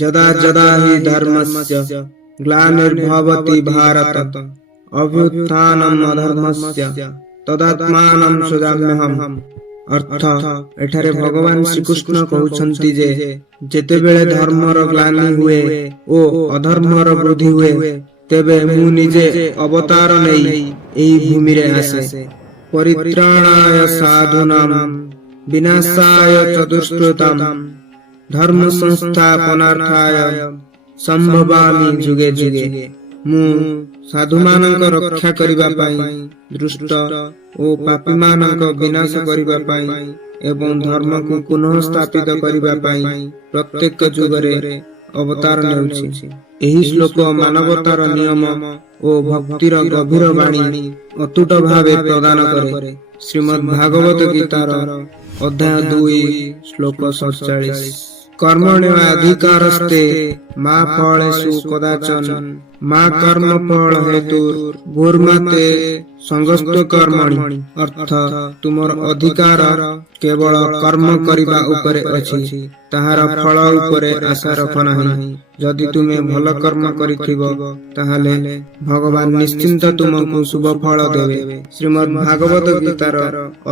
যদা যদা হি ধর্মস্য গ্লানির্ভবতি ভারত অভ্যুত্থানম অধর্মস্য তদাত্মানম সৃজাম্যহম। ଅର୍ଥ, ଏଠାରେ ଭଗବାନ ଶ୍ରୀକୃଷ୍ଣ କହୁଛନ୍ତି ଯେ ଯେତେବେଳେ ଧର୍ମର ଗ୍ଲାନି ହୁଏ ଓ ଅଧର୍ମର ବୃଦ୍ଧି ହୁଏ, ତେବେ ମୁଁ ନିଜେ ଅବତାର ନେଇ ଏହି ଭୂମିରେ ଆସେ। ପରିତ୍ରାଣାୟ ସାଧୁନାଂ ବିନାଶାୟ ଚ ଦୁଷ୍କୃତାଂ ଧର୍ମ ସଂସ୍ଥାପନାର୍ଥାୟ ସମ୍ଭବାମି ଯୁଗେ ଯୁଗେ। ମୁଁ ସାଧୁମାନଙ୍କ ରକ୍ଷା କରିବା ପାଇଁ, ଦୁଷ୍ଟ ଓ ପାପୀମାନଙ୍କ ବିନାଶ କରିବା ପାଇଁ ଏବଂ ଧର୍ମକୁ ପୁନଃ ସ୍ଥାପିତ କରିବା ପାଇଁ ପ୍ରତ୍ୟେକ ଯୁଗରେ ଅବତାର ନେଉଛି। ଏହି ଶ୍ଲୋକ ମାନବତାର ନିୟମ ଓ ଭକ୍ତିର ଗଭୀର ବାଣୀ ଅତୁଟ ଭାବେ ପ୍ରଦାନ କରେ। ଶ୍ରୀମଦ୍ ଭାଗବତ ଗୀତାର ଅଧ୍ୟାୟ 2 ଶ୍ଲୋକ 47। କର୍ମଣ୍ୟେବାଧିକାରସ୍ତେ ମା ଫଳେଷୁ କଦାଚନ ମା କର୍ମ ଫଳ ହେତୁର୍ଭୁର୍ମତେ ସଙ୍ଗସ୍ତ କର୍ମଣି। ଅର୍ଥ, ତୁମର ଅଧିକାର କେବଳ କର୍ମ କରିବା ଉପରେ ଅଛି, ତାହାର ଫଳ ଉପରେ ଆଶା ରଖ ନାହିଁ। ଯଦି ତୁମେ ଭଲ କର୍ମ କରିଥିବ, ତାହେଲେ ଭଗବାନ ନିଶ୍ଚିନ୍ତ ତୁମକୁ ଶୁଭ ଫଳ ଦେବେ। ଶ୍ରୀମଦ୍ ଭାଗବତ ଗୀତାର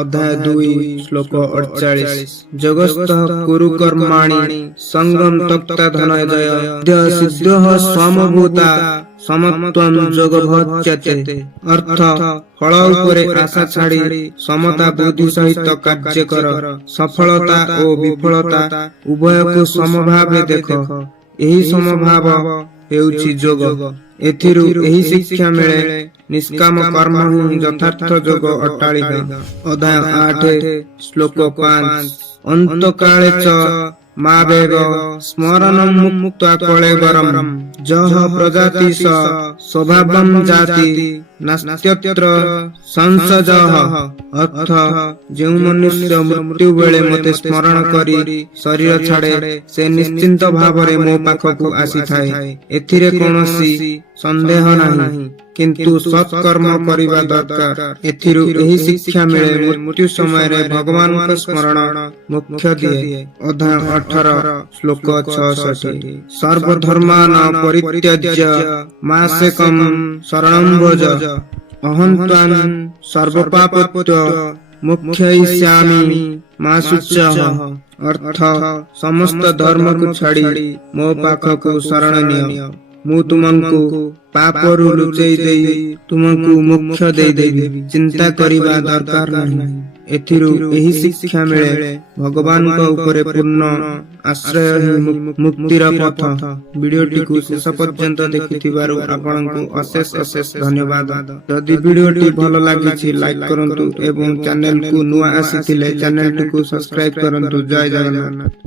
ଅଧ୍ୟାୟ 2 ଶ୍ଲୋକ 48। ଯୋଗସ୍ଥଃ କୁରୁ କର୍ମାଣି ସଙ୍ଗମ୍ ତ୍ୟକ୍ତ୍ୱା ଧନଞ୍ଜୟ ସିଦ୍ଧୋଃ ସ୍ୱମଭୂତା ସମତ୍ୱଂ ଯୋଗଭଜ୍ୟତେ। ଅର୍ଥ, ଫଳ ଉପରେ ଆଶା ଛାଡ଼ି ସମତା ବୁଦ୍ଧି ସହିତ କାର୍ଯ୍ୟ କର। ସଫଳତା ଓ ବିଫଳତା ଉଭୟକୁ ସମଭାବେ ଦେଖ। ଏହି ସମଭାବ ହେଉଛି ଯୋଗ। ଏଥିରୁ ଏହି ଶିକ୍ଷା ମିଳେ, ନିଷ୍କାମ କର୍ମ ହିଁ ଯଥାର୍ଥ ଯୋଗ ଅଟ୍ଟାଳିକା। ଅଧ୍ୟାୟ 8 ଶ୍ଲୋକ 5। ଅନ୍ତକାଳେ ଚ ମାବେବ ସ୍ମରଣଂ ମୁକ୍ତ୍ୱା କଳେବରଂ ଯଃ ପ୍ରଜାତି ସ ସ୍ୱଭାବଂ ଜାତି ନାସ୍ତ୍ୟତ୍ର ସଂଶୟଃ। ଅର୍ଥ, ଯେଉଁ ମନୁଷ୍ୟ ମୃତ୍ୟୁ ବେଳେ ମୋତେ ସ୍ମରଣ କରି ଶରୀର ଛାଡେ, ସେ ନିଶ୍ଚିନ୍ତ ଭାବରେ ମୋ ପାଖକୁ ଆସିଥାଏ, ଏଥିରେ କୌଣସି ସନ୍ଦେହ ନାହିଁ। କିନ୍ତୁ ସତ୍କର୍ମ କରିବା ଦରକାର। ଏଥିରୁ ଏହି ଶିକ୍ଷା ମିଳେ, ମୃତ୍ୟୁ ସମୟରେ ଭଗବାନଙ୍କ ସ୍ମରଣ ମୋକ୍ଷ ଦିଏ। ଅଧ୍ୟାୟ 18 ଶ୍ଲୋକ 66। ସର୍ବଧର୍ମାନ୍ ପରିତ୍ୟଜ୍ୟ ମାସେକଂ ଶରଣଂ ଭଜ ଅହଂ ତ୍ୱାଂ ସର୍ବପାପତ୍ୟ ମୋକ୍ଷୟିଷ୍ୟାମି ମା ଶୁଚଃ। ଅର୍ଥ, ସମସ୍ତ ଧର୍ମକୁ ଛାଡ଼ି ମୋ ପାଖକୁ ଶରଣ ନିଅ, ମୁଁ ତୁମକୁ ପାପରୁ ଲୁଚେଇ ଦେଇ ତୁମକୁ ମୋକ୍ଷ ଦେଇଦେବି। ଚିନ୍ତା କରିବା ଦରକାର ନାହିଁ। ଏଥିରୁ ଏହି ଶିକ୍ଷା ମିଳେ, ଭଗବାନଙ୍କ ଉପରେ ପୂର୍ଣ୍ଣ ଆଶ୍ରୟ ହିଁ ମୁକ୍ତିର ପଥ। ଭିଡିଓଟିକୁ ଶେଷ ପର୍ଯ୍ୟନ୍ତ ଦେଖିଥିବାରୁ ଆପଣଙ୍କୁ ଅଶେଷ ଅଶେଷ ଧନ୍ୟବାଦ। ଯଦି ଭିଡିଓଟି ଭଲ ଲାଗିଛି, ଲାଇକ୍ କରନ୍ତୁ ଏବଂ ଚ୍ୟାନେଲକୁ ନୂଆ ଆସିଥିଲେ ଚ୍ୟାନେଲଟିକୁ ସବସ୍କ୍ରାଇବ କରନ୍ତୁ। ଜୟ ଜଗନ୍ନାଥ।